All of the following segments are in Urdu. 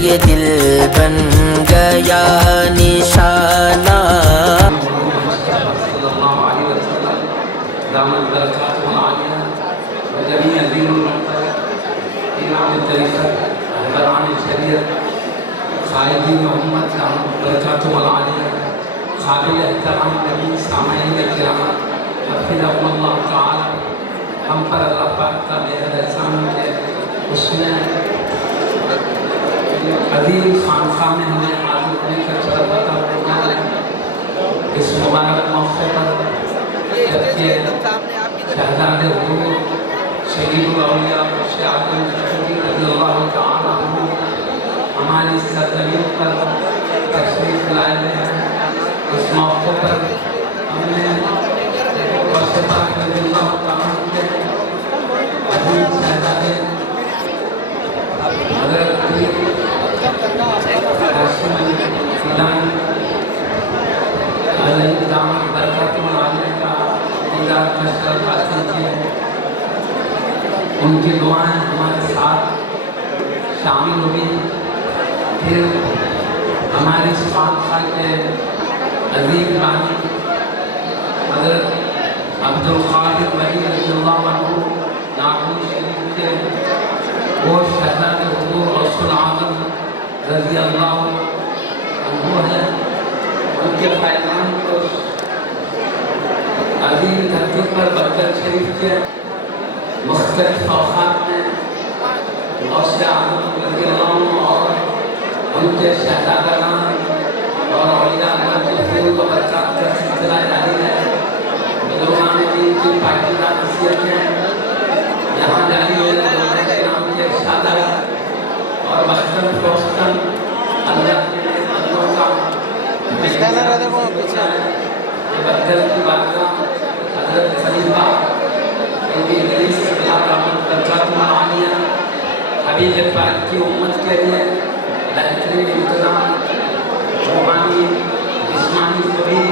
یہ دل بن گیا نشانہ. صلی اللہ علیہ وسلم دامت برکاتہ العالیہ وجمیع دین المعتبر امام طریقت رہبران شریعت قائدین امت دامت برکاتہ العالیہ قابل احترام نبی سامعین کرام حفظہم اللہ تعالی. ہم پر اللہ پاک کا بہت احسان ہے، اس نے عظیم خانقاہ میں ہمیں حاضر ہونے کا شرف عطا فرمایا ہے. اس مبارک موقع پر جبکہ شہزاد حضور شہید الاولیاء غوث اعظم رضی اللہ تعالی عنہ ہماری سرزمین پر تشریف لائے ہیں، اس موقع پر ہم نے غوث پاک رضی اللہ تعالی عنہ کے عظیم شہزادے حضرت ہاشم علی گیلانی علیہ دامت برکاتہ العالیہ کا دیدار کا شرف حاصل کیا ہے. ان کی دعائیں ہمارے ساتھ شامل ہوئی. پھر ہماری اس خانقاہ کے عظیم بانی حضرت عبدالقادر ولی رضی اللہ عنہ ناگون شریف کے وہ شہزاد حضور غوث العظم رضی اللہ عنہ ہے. ان کے فیضان کو عظیم دھرتی پر برکت شریف کے مختلف اوقات میں غوث اعظم رضی اللہ عنہ اور ان کے شہزادگان اور اولیاء اللہ کے فیض و برکات کا سلسلہ جاری ہے. بزرگان دین کی پاکیزہ نصیحتیں یہاں جاری ہے. علماء کرام کے ارشادات اور وقتاً فوقتاً اللہ کے بندوں کا بدل کی بارگاہ حضرت خلیفہ ادریس دامت برکاتہ العالیہ حبیب پاک کی امت کے لیے بہترین انتظام روحانی جسمانی سبھی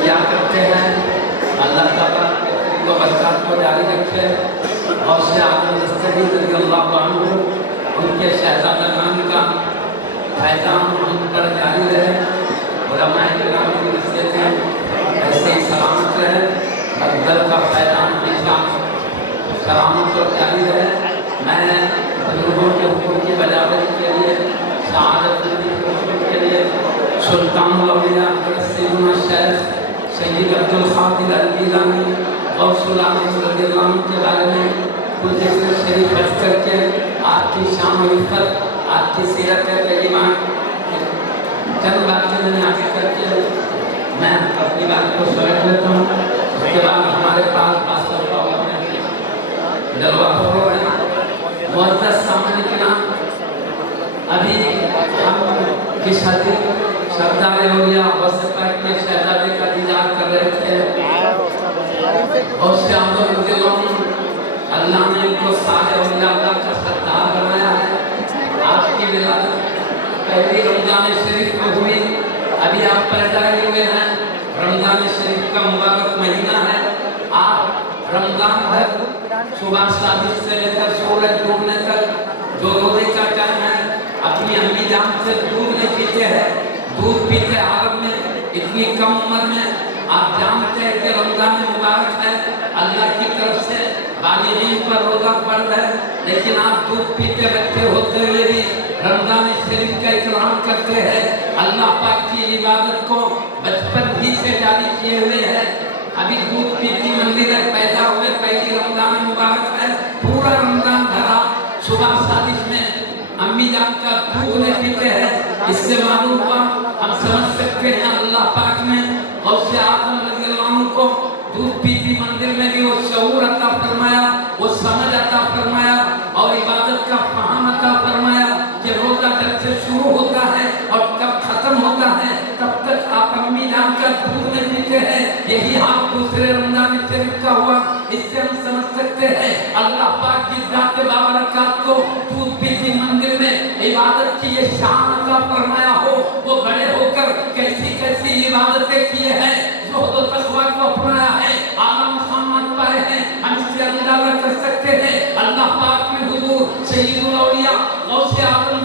کیا کرتے ہیں. اللہ تعالیٰ ان کو برکات کو جاری رکھے. غوث اعظم دستگیر رضی اللہ عنہ ان کے شہزادگان کا فیضان ان پر جاری رہے. علماء کرام کی نصیحتیں ایسے ہی سلامت رہے. اقدر کا فیضان ہمیشہ سلامت اور جاری رہے. میں بزرگوں کے حکم کی بجاوری کے لیے سعادت کے حکم کے لیے سلطان الاولیاء حضرت سیدنا شیخ سید عبدالقادر الگیلانی غوث العظم رضی اللہ عنہ کے بارے میں کچھ ذکر شریف پڑھ کر کے آپ کی شان و عزت آپ کی سیرت طیبہ چند باتیں میں نے آگے کر کے میں اپنی بات کو سمیٹ لیتا ہوں. اس کے بعد ہمارے پاس باصل اللہ میں جلوہ ہو رہے ہیں. معزز سامعین کرام، ابھی ہم کس حدیث سردار اولیاء غوث پاک کے شہزادے کا دیدار کر رہے تھے. غوث اعظم رضی اللہ عنہ اللہ نے ان کو سارے اولیاء اللہ کا سردار بنایا ہے. آپ کی ولادت پہلی رمضان شریف میں ہوئی. ابھی آپ پیدا ہی ہوئے ہیں. رمضان شریف کا مبارک مہینہ ہے. آپ رمضان بھر صبح صادق سے لے کر سورج ڈوبنے تک جو روزے کا ٹائم ہے اپنی امی جان سے دودھ نہیں پیتے ہیں. دودھ پیتے عرب میں اتنی کم عمر میں. آپ جانتے ہیں کہ رمضان مبارک ہے، اللہ کی طرف سے بالغین پر روزہ فرض ہے، لیکن آپ دودھ پیتے بچے ہوتے ہوئے بھی رمضان شریف کا اکرام کرتے ہیں. اللہ پاک کی عبادت کو بچپن ہی سے جاری کیے ہوئے ہیں. ابھی دودھ پیتی مندر پیدا ہوئے پہلی رمضان مبارک ہے. پورا رمضان بھرا صبح صادق میں امی جان کا دودھ نہیں پیتے ہیں. اس سے معلوم ہوا، ہم سمجھ سکتے ہیں اللہ پاک نے غوث اعظم رضی اللہ عنہ کو دودھ پیتی مندر میں بھی وہ شعور عطا فرمایا، وہ سمجھ عطا فرمایا اور عبادت کا فہم عطا فرمایا کہ روزہ جب سے شروع ہوتا ہے اور کب ختم ہوتا ہے تب تک آپ امی جان کا دودھ نہیں پیتے ہیں. یہی حال دوسرے رمضان شریف کا ہوا. اس سے ہم سمجھ سکتے ہیں اللہ پاک کی ذات بابرکات کو دودھ پیتی مندر میں عبادت کی یہ شان عطا فرمایا ہو. وہ بڑے ہو کر کیسی کیسی عبادتیں کیے ہیں، زہد و تقوی کو اپنایا ہے، اعلیٰ مقامات پائے ہیں. ہم اس سے اندازہ کر سکتے ہیں اللہ پاک نے حضور سید الاولیاء غوث اعظم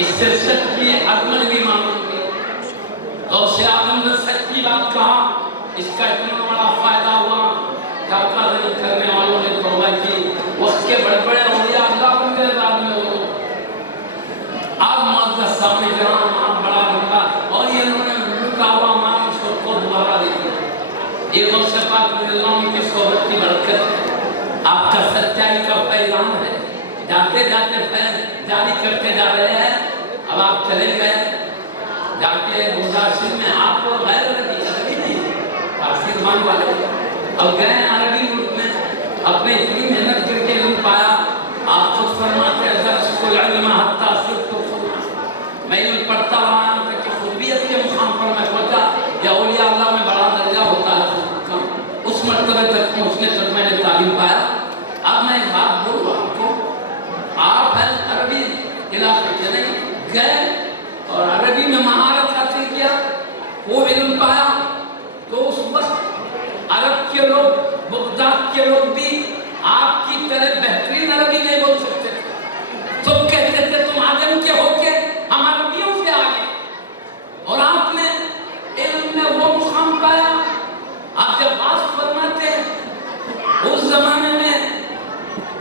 اس سے سچی عظمت بھی معلوم ہوئی. غوث اعظم نے سچی بات کہا. اس کا اتنا بڑا فائدہ ہوا کہ عقائد کرنے والوں نے توبہ کی. اس کے بڑے بڑے اولیاء اللہ ان کے بعد میں ہو. آپ معزز سامنے جرام آپ بڑا بڑا اور یہ انہوں نے لکا ہوا مال اس کو دوبارہ دے دیا. یہ غوث پاک رضی اللہ عنہ کی صحبت کی برکت ہے. آپ کا سچائی کا پیغام ہے. جاتے جاتے فیض جاری کرتے جا رہے ہیں. اب آپ چلے گئے جا کے مداشر میں آپ کو غیر عربی نہیں فارسی زبان والے اب گئے عربی ملک میں اپنے اتنی محنت کر کے علم پایا. آپ خود فرماتے ہیں درس العلم حتی صرف میں علم پڑھتا رہا ہوں کہ خطبیت کے مقام پر میں پہنچا. یا اولیاء اللہ میں بڑا درجہ ہوتا ہے اس مرتبے تک پہنچنے تک میں نے تعلیم پایا. اب میں ایک بات بولوں آپ کو. آپ عربی علاقے چلے گئے اور عربی میں مہارت حاصل کیا وہ علم پایا تو اس وقت عرب کے لوگ بغداد کے لوگ بھی آپ کی طرح بہترین عربی نہیں بول سکتے تھے. تو کہتے تھے تم عجم کے ہو کے ہم عربیوں سے آگے. اور آپ نے علم میں وہ مقام پایا. آپ جب بات فرماتے اس زمانے میں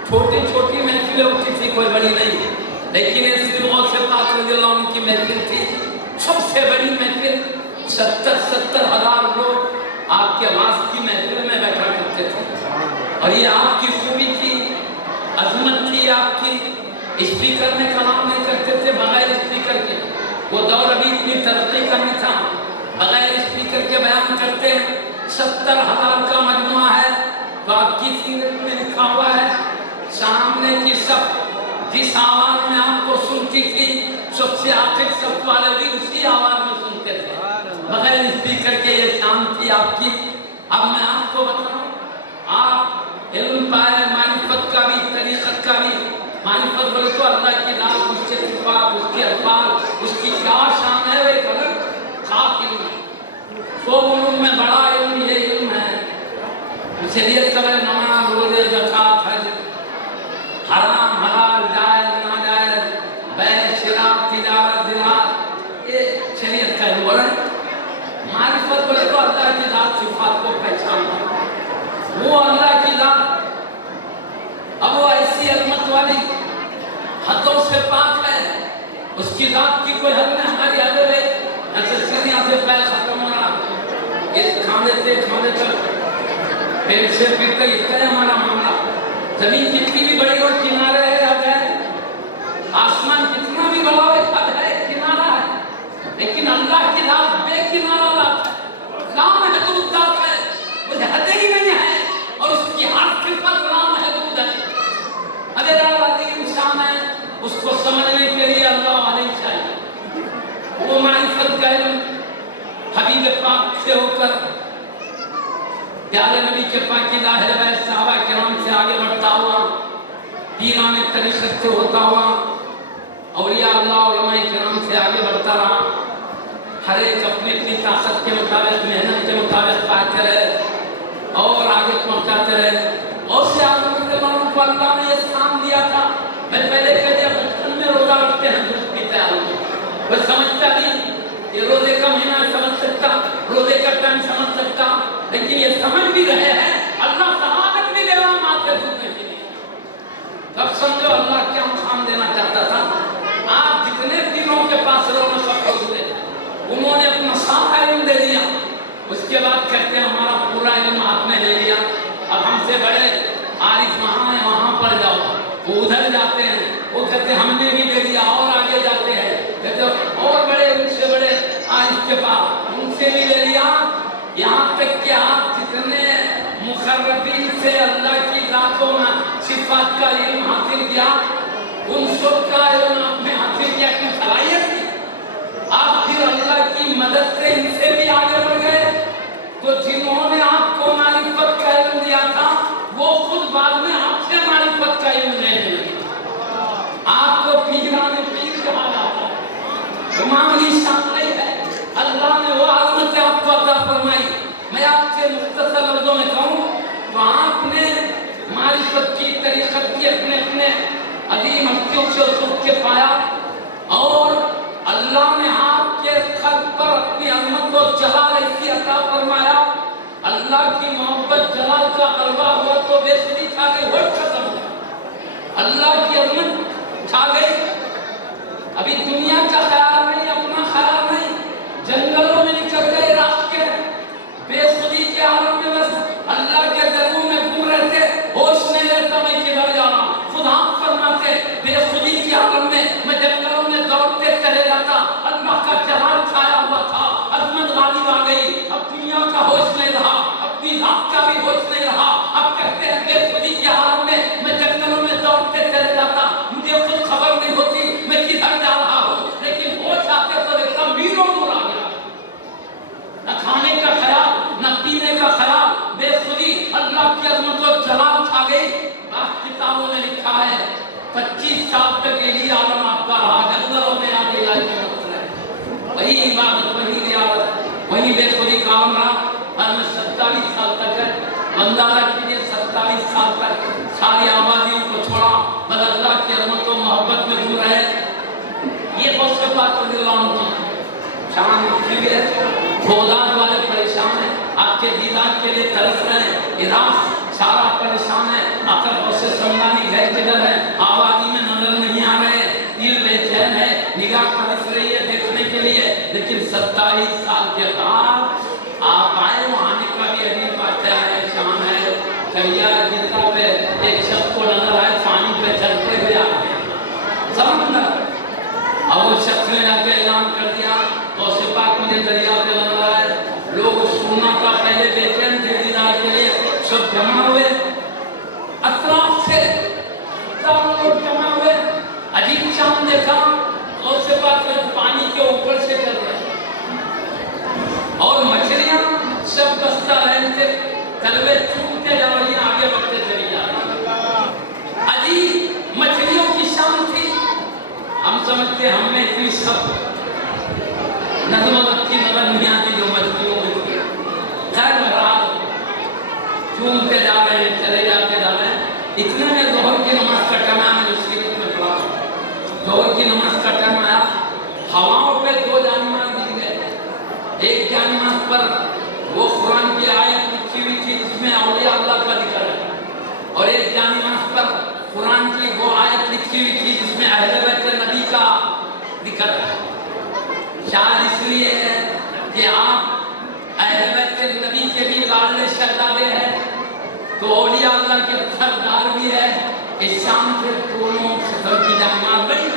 چھوٹی چھوٹی محفلیں ہوتی تھی کوئی بڑی نہیں لیکن اس غوث پاک رضی اللہ عنہ کی محفل تھی سب سے بڑی محفل. 70,000 لوگ آپ کے آواز کی محفل میں بیٹھا کرتے تھے. اور یہ آپ کی خوبی تھی عظمت تھی آپ کی. اسپیکر میں کلام نہیں کرتے تھے بغیر اسپیکر کے. وہ دور ابھی اتنی ترقی کا نہیں تھا. بغیر اسپیکر کے بیان کرتے. 70,000 کا مجموعہ ہے تو آپ کی سیرت میں لکھا ہوا ہے سامنے کی صف جس آواز میں آپ کو سنتی تھی سب سے آخر صف والے بھی اسی آواز میں سنتے تھے بغیر اسپیکر کے. یہ شان تھی آپ کی. اب میں آپ کو بتاؤں آپ علم پائے معرفت کا بھی طریقت کا بھی. معرفت بولے تو اللہ کی ذات اس کے صفات اس کے الفاظ اس کی کیا شان ہے وہ ایک الگ خاص علم ہے. سو علوم میں بڑا علم یہ علم ہے. شریعت کا نماز روزے زکات حج حرام حلال جائز ناجائز بیع شراء تجارت زراعت یہ شریعت کا علم ہے. معرفت بولے تو اللہ کی ذات صفات کو پہچاننا. وہ اللہ کی ذات اب وہ ایسی عظمت والی حدوں سے پاک ہے. اس کی ذات کی کوئی حد میں ہماری حد ہے. ایسے سیدھیاں سے پیر ختم ہو رہا اس کھانے سے کھانے تک پیٹ سے پھر تک اتنا ہے ہمارا معاملہ. زمین کتنی بھی بڑی اور کنارے ہے حد ہے. آسمان کتنا بھی بڑا ہو حد ہے کنارہ ہے. لیکن اللہ کی ذات بے کنارہ ذات ہے. نام ہے تو ذات ہے وہ حد ہی نہیں ہے. اور اس کی ہر صفت نام ہے تو ہے. اگر عظیم شان ہے اس کو سمجھنے کے لیے اللہ علیہ چاہیے. وہ معرفت کا علم حبیب پاک سے ہو کر پیارے نبی کے پاک کی ظاہر ہے صحابہ کرام سے آگے بڑھتا ہوا پیران طریقت سے ہوتا ہوا اولیاء اللہ علماء کرام سے آگے بڑھتا رہا. ہر ایک اپنی اپنی طاقت کے مطابق محنت کے مطابق پاتے رہے اور آگے پہنچاتے رہے. اور سے آگے کو اللہ نے یہ کام دیا تھا. میں پہلے کہہ دیا بچپن میں روزہ رکھتے ہیں دودھ پیتے ہیں وہ سمجھتا نہیں یہ روزے کا مہینہ سمجھ سکتا روزے کا ٹائم سمجھ سکتا لیکن یہ سمجھ بھی رہے ہیں اللہ سعادت بھی دے رہا ماں کے دودھ میں. تب سمجھو اللہ کیا مقام دینا چاہتا تھا. آپ جتنے دنوں کے پاس رہو میں سب کو دے انہوں نے اپنا سارا علم دے دیا. اس کے بعد کہتے ہیں ہمارا پورا علم آپ نے لے لیا. اب ہم سے بڑے عارف وہاں ہیں وہاں پر جاؤ. وہ ادھر جاتے ہیں وہ کہتے ہیں ہم نے بھی دے دیا اور آگے جاتے ہیں کہتے اور بڑے ان سے بڑے عارف کے پاس ان سے بھی لے لیا. یہاں تک کہ آپ جتنے مقربین سے اللہ کی ذاتوں میں صفات کا علم حاصل کیا ان سب کا علم آپ نے حاصل کیا کی صلاحیت تھی. آپ پھر اللہ کی مدد سے ان سے بھی آگے بڑھ گئے. تو جنہوں نے آپ کو معرفت کا علم دیا تھا وہ خود بعد میں آپ سے معرفت کا علم لے لیں. آپ کو پیران پیر کہا جاتا ہے. معمولی شان نہیں ہے. اللہ نے وہ عظمت آپ کو عطا فرمائی. میں آپ سے مختصر لفظوں میں کہوں تو آپ نے معرفت کی طریقت کی اپنے اپنے عظیم ہستیوں سے سوچ کے پایا. اور اللہ نے آپ کے قلب پر اپنی عظمت و جلال ایسی عطا فرمایا، اللہ کی محبت جلال کا غلبہ ہوا تو بے خودی چھا گئی، ہوش ختم ہو، اللہ کی عظمت چھا گئی۔ ابھی دنیا کا خیال نہیں، اپنا خیال نہیں، جنگلوں میں نکل گئے راہ کے، بے خودی کے عالم میں بس اللہ کے دروں میں گھوم رہے تھے، ہوش نہیں رہتا میں کدھر جا رہا ہوں۔ خدا فرماتے بے خودی کے عالم میں جنگلوں میں دوڑتے چلے جاتا، اللہ کا جلال چھایا ہوا تھا، عظمت غالب آ گئی، اب دنیا کا ہوش نہیں رہا، اپنی ذات کا بھی ہوش نہیں رہا۔ اب کہتے ہیں بے خودی کے عالم میں جنگلوں میں دوڑتے چلے جاتا، مجھے خود خبر نہیں ہوتی میں کدھر جا رہا ہوں، لیکن ہوش آتے تو دیکھتا میلوں دور آ گیا، نہ کھانے کا خیال نہ پینے کا خیال، بے خودی، اللہ کی عظمت و جلال چھا گئی۔ کتابوں میں لکھا ہے 25 سال تک یہی عالم آپ کا رہا، جنگلوں میں آگے علاج کا مسئلہ ہے، وہی عبادت، وہی ریاضت، وہی بے خودی کا عالم رہا۔ اور میں 27 سال تک ہے، اندازہ کیجیے 27 سال تک ساری آبادیوں کو چھوڑا، بس اللہ کی عظمت و محبت میں دور رہے۔ یہ غوث پاک رضی اللہ عنہ کی شان لکھی ہے، اولاد والے پریشان ہیں، آپ کے دیدار کے لیے ترس رہے ہیں، عراق سارا پریشان ہے، آقا غوث سمدانی گھر کدھر ہے، آبادی میں نظر نہیں آ رہے، دل بے چین ہے، نگاہ ترس رہی ہے دیکھنے کے لیے، لیکن 27 سال کے بعد آپ آئے، وہاں آنے کا بھی عجیب بات ہے، شان ہے، دریا جتنا پہ ایک شخص کو نظر آئے پانی پہ چلتے ہوئے آ گئے سمندر، اور وہ شخص نے جا کے اعلان کر دیا غوث پاک مجھے دریا پہ نظر آئے، لوگ سننا کا پہلے بے چین تھے دیدار کے لیے، سب جمع ہوئے، اطراف سے سب لوگ جمع ہوئے، عجیب شان دیکھا، غوث پاک پانی کے اوپر سے چل رہے اور مچھلیاں سب بستہ رہے تھے، کلوے چومتے جا رہی ہیں، آگے بڑھتے چلی جا رہی ہیں، عجیب مچھلیوں کی شان تھی۔ ہم سمجھتے ہم میں اتنی سب نظم و ضبط کی نظر نہیں آتی جو مچھلیوں میں تھی، خیر بہرحال چومتے جا رہے ہیں، چلے جاتے جا رہے ہیں، اتنے میں ظہر کی نماز کا ٹائم آیا، میں مصیبت میں پڑا، ظہر کی نماز کا ٹائم آیا، ہواؤں پہ 2 جانماز گر گئے، ایک جانماز پر وہ قرآن کی آیت لکھی ہوئی تھی جس میں اولیاء اللہ کا ذکر ہے، اور ایک جانماز پر قرآن کی وہ آیت لکھی ہوئی تھی جس میں اہل بیت نبی کا ذکر ہے۔ شاید اس لیے ہے کہ آپ اہل بیت نبی کے بھی لاڈلے شہزادے ہیں، تو اولیاء اللہ کے سردار بھی ہے، اس شان سے دونوں قسم کی جانماز بڑی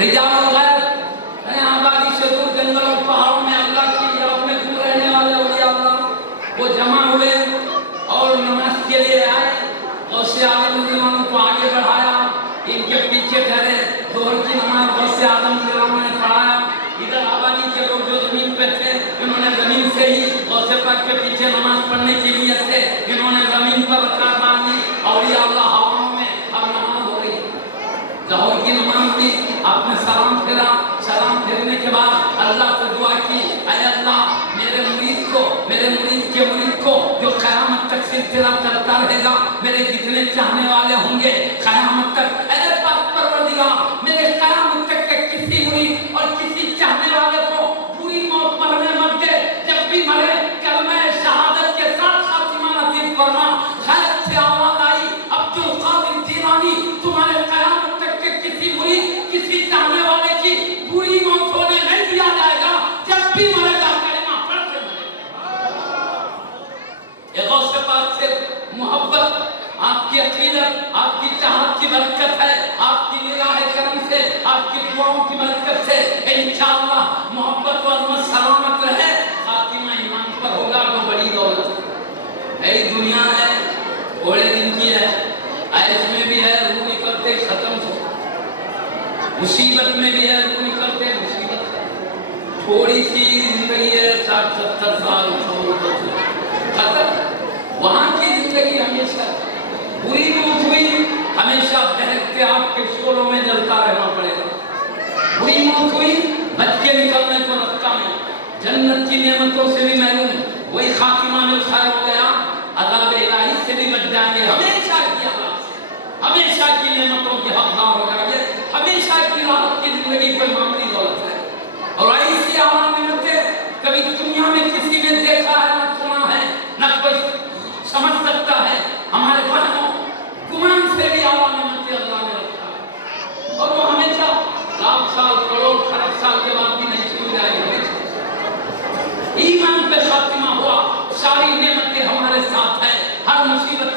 رجال الغیب ہیں، آبادی سے دور جنگلوں پہاڑوں میں اللہ کی یاد میں دور رہنے والے اولیاء اللہ وہ جمع ہوئے اور نماز کے لیے آئے، غوث اعظم رضی اللہ عنہ کو آگے بڑھایا، ان کے پیچھے ٹھہرے، ظہر کی نماز غوث اعظم رضی اللہ عنہ نے پڑھایا، ادھر آبادی کے لوگ جو زمین پہ تھے انہوں نے زمین سے ہی غوث پاک کے پیچھے نماز پڑھنے کی نیت سے انہوں نے زمین پر رکعت باندھی، اولیاء اللہ ہواؤں میں اب نماز ہو رہی، ظہر کی نماز دی، آپ نے سلام پھیرا، سلام پھیرنے کے بعد اللہ سے دعا کی، اے اللہ میرے مرید کو، میرے مرید کے مرید کو جو قیامت تک سلسلہ چلتا رہے گا، میرے جتنے چاہنے والے ہوں گے قیامت تک، اے پاک پروردگار میرے قیامت تک کے کسی مرید اور کسی چاہنے والے کو بری موت مرنے مت دے، جب بھی مرے کلمہ شہادت کے ساتھ خاتمہ نصیب فرما۔ خیر سے آواز آئی، عبد القادر جیلانی تمہارے قیامت تک کے کسی مرید کسی چاہنے والے کی بری موت ہونے نہیں دیا جائے گا، جب بھی مرے گا کلمہ پڑھ کے مرے گا۔ یہ غوث پاک سے محبت آپ کی عقیدت، آپ کی چاہت کی برکت ہے، آپ کی نگاہ کرم سے، آپ کی دعاؤں کی برکت سے انشاءاللہ محبت و عظمت سلامت رہے، خاتمہ ایمان پر ہوگا تو بڑی دولت ہے۔ ایک دنیا ہے تھوڑے دن کی ہے، عیش میں بھی ہے روح نکلتے ختم ہو، مصیبت میں بھی ہے روح نکلتے مصیبت ہے، تھوڑی سی زندگی ہے 60-70 سال ختم، وہاں کی زندگی ہمیشہ بری موت ہوئی، ہمیشہ بہکتے آگ کے شعلوں میں جلتا رہنا پڑے گا، بری موت ہوئی بچ کے نکلنے کو رکھا میں، جنت کی نعمتوں سے بھی محروم، وہی خاتمہ میں خیر ہو گیا، عذاب الہی سے بھی بچ جائیں گے، ہمیشہ کی عذاب سے، ہمیشہ کی نعمتوں کے حقدار ہو جائیں گے، ہمیشہ کی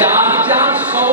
400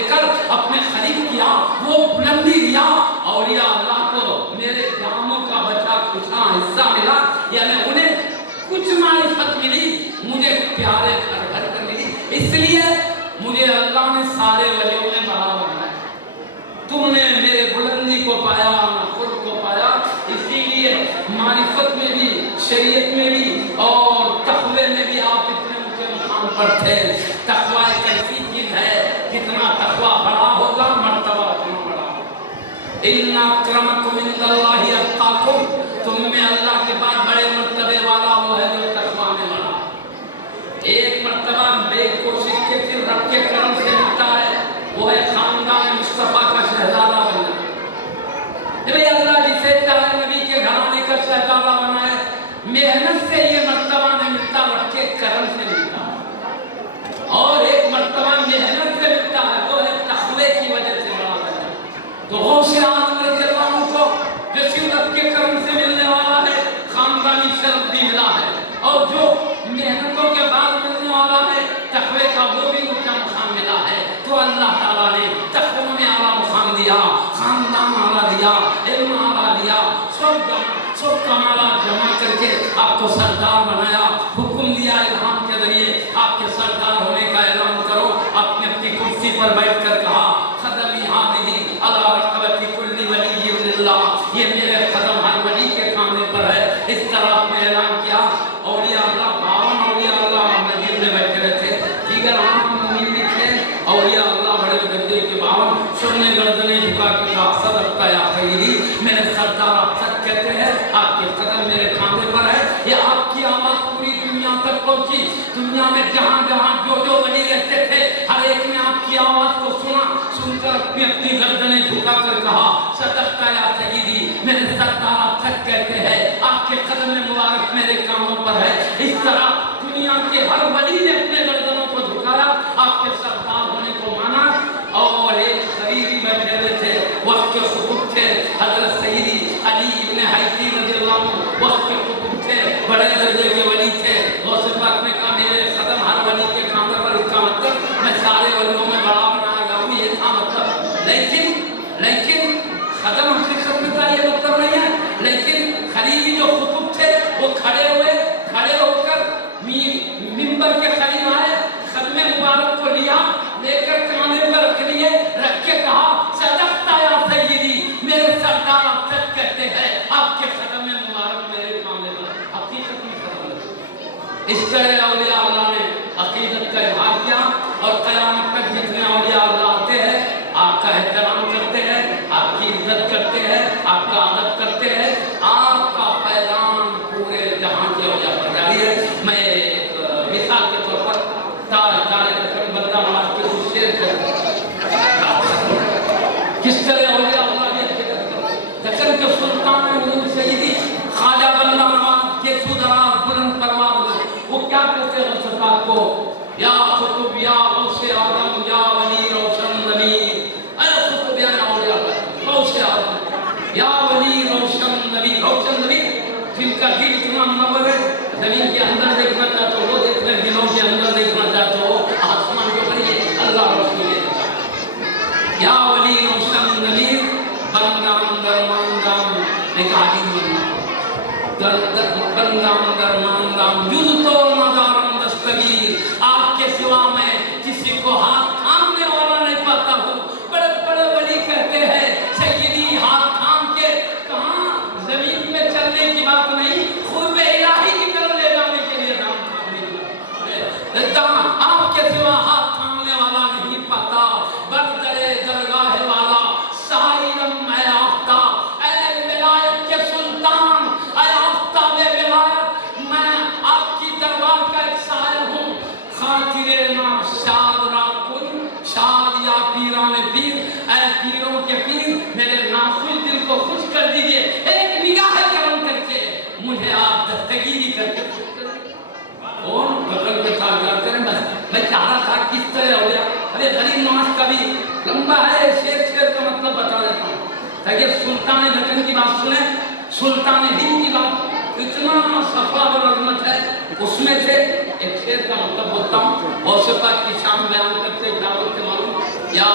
لے کر اپنے قریب کیا، وہ بلندی دیا، اولیاء اللہ کو میرے جاموں کا بچا کچھا حصہ ملا، یعنی انہیں کچھ معرفت ملی، مجھے پیارے گھر گھر کر ملی، اس لیے مجھے اللہ نے سارے ولیوں میں بڑا بنایا۔ تم نے میرے بلندی کو پایا، خود کو پایا، اسی لیے معرفت میں بھی، شریعت میں بھی اور تقوی میں بھی آپ اتنے اونچے مقام پر تھے۔ تقوی ایک ایسی چیز ہے، جتنا تقوی بڑا ہوگا مرتبہ اتنا بڑا ہوگا۔ ان اکرمکم عند اللہ اتقاکم، تم میں اللہ کے بعد بڑے مرتبے والا وہ ہے جو تقوی میں بڑا۔ ایک مرتبہ بے کوشش کے پھر رب کے کرم سے ملتا ہے، وہ ہے خاندان مصطفیٰ کا شہزادہ بننا۔ بھئی اللہ جسے چاہے نبی کے گھرانے کا شہزادہ بنائے، محنت سے یہ مرتبہ نہیں ملتا، رب کے کرم سے ملتا ہے۔ اور ایک مرتبہ محنت سے ملتا ہے، وہ ہے تقوی کی وجہ سے بڑا بننا۔ تو غوث اعظم رضی اللہ عنہ کو جو صرف رب کے کرم سے ملنے والا ہے، خاندانی شرف بھی ملا ہے، اور جو محنتوں کے بعد ملنے والا ہے تقوی کا، وہ بھی اونچا مقام ملا ہے۔ تو اللہ تعالیٰ نے تقوی میں اعلیٰ مقام دیا، خاندان اعلیٰ دیا، علم اعلیٰ دیا، سب کمالات جمع کر کے آپ کو سردار بنایا، حکم دیا الہام کے ذریعے آپ کے سردار ہونے کا اعلان کرو۔ آپ نے اپنی کرسی پر بیٹھ کر کہا قدمی ہذہ علی رقبۃ کل ولی اللہ، یہ میرے قدم ہر ولی کے کاندھے پر ہے۔ اس طرح آپ نے اعلان کیا۔ اولیاء اللہ 52 اولیاء اللہ مسجد میں بیٹھے رہے تھے، دیگر عام مومنین بھی تھے، اولیاء اللہ بڑے درجے کے 52، سب نے گردنیں جھکا کے کہا صدقت یا سیدی، میرے سردار آپ سچ کہتے ہیں، آپ کے قدم میرے کاندھے پر ہے۔ یہ آپ کی آواز پوری دنیا تک پہنچی، دنیا میں جہاں جہاں جو ولی رہتے تھے ہر ایک نے آپ کی آواز کو سنا، سن کر اپنی گردنیں جھکا کر کہا صدقت یا سیدی، میرے سردار آپ سچ کہتے ہیں، آپ کے قدم مبارک میرے کاموں پر ہے۔ اس طرح دنیا کے ہر ولی نے اپنے گردنوں کو جھکایا، آپ کے سردار ہونے کو مانا۔ اور ایک خریدی بیٹھے ہوئے تھے، وقت کے خطب تھے، حضرت سیدی علی ابن حیدی رضی اللہ عنہ، وقت کے خطب تھے، بڑے درجے کے ولی تھے۔ غوث پاک نے کہا میرے قدم ہر ولی کے کاندھے پر، اس کا مطلب میں سارے ولیوں میں بڑا بنایا گیا ہوں، یہ تھا مطلب۔ لیکن قدم حقیقت میں کا یہ مطلب نہیں ہے۔ لیکن خلیفی جو خطب تھے وہ کھڑے ہو کر منبر کے قریب آئے، خدم مبارک کو لیا، لے کر کاندھے پر رکھ لیے، رکھ کے کہا صدقت یا سیدی، میرے سردار آپ سچ کہتے ہیں، آپ کے قدم مبارک میرے کاندھے پر، حقیقت میں قدم۔ اس طرح اولیاء اللہ نے عقیدت کا اظہار کیا، اور قیامت تک جتنے اولیاء اللہ آتے ہیں آپ کا احترام کرتے ہیں، آپ کی عزت کرتے ہیں، آپ کا ادب کرتے ہیں، آپ کا پیغام پورے جہان کے اولیاء پر جاری ہے۔ میں ایک مثال کے طور پر بندہ نواز کے کچھ شعر کس طرح اولیاء اللہ نے دکن کے سلطان حضور سیدی خواجہ بندہ نواز کے سودراز بلند پرواز، وہ کیا کہتے ہیں غوث پاک کو، یا قطب یا غوث اعظم یا ولی روشن ضمیر، اے قطب یا اولیاء اللہ غوث اعظم یا ولی روشن ضمیر، روشن ضمیر جن کا دل اتنا منور ہے، زمین کے اندر دیکھنا چاہتے ہو وہ دیکھتے ہیں، دلوں کے اندر دیکھنا چاہتے ہو آسمان کے اوپر یہ اللہ روشنی ہے۔ یا ولی روشن ضمیر بندام درماندام، ایک عادی بندام درماندام جز تو نظارم دستگیر، آپ کے سوا میں کسی کو ہاتھ تھامنے والا نہیں پاتا ہوں۔ بڑے بڑے ولی کہتے ہیں سیدی ہاتھ تھام کے، کہاں زمین میں چلنے کی بات نہیں، خود الہی کی طرف لے جانے کے لیے نام تھامنے کی بات، آپ کے سوا ہاتھ تھامنے والا نہیں پاتا۔ بردرے درگاہ والا سائلم اے آفتاب، اے ولایت کے سلطان، اے آفتاب ولایت، میں آپ کی دربار کا ایک سائل ہوں۔ خاطر نا شاد را کن، شاد یا پیران پیر، اے پیروں کے پیر میرے ناخوش دل کو خوش کر دیجئے، ایک نگاہ کرم کر کے مجھے آپ دستگیری کر کے خوش کر دیجئے۔ کون بغل کے ساتھ جاتے ہیں، بس میں چاہ رہا تھا کس طرح ہو گیا۔ ابھی غریب نواز کا بھی لمبا ہے، شیر کا مطلب بتا دیتا ہوں تاکہ سلطان دکن کی بات سنیں، سلطان ہند کی بات اتنا صفا اور عظمت ہے اس میں سے ایک شیر کا مطلب بولتا ہوں۔ غوث پاک کی شان بیان کرتے دعوت کے معلوم یا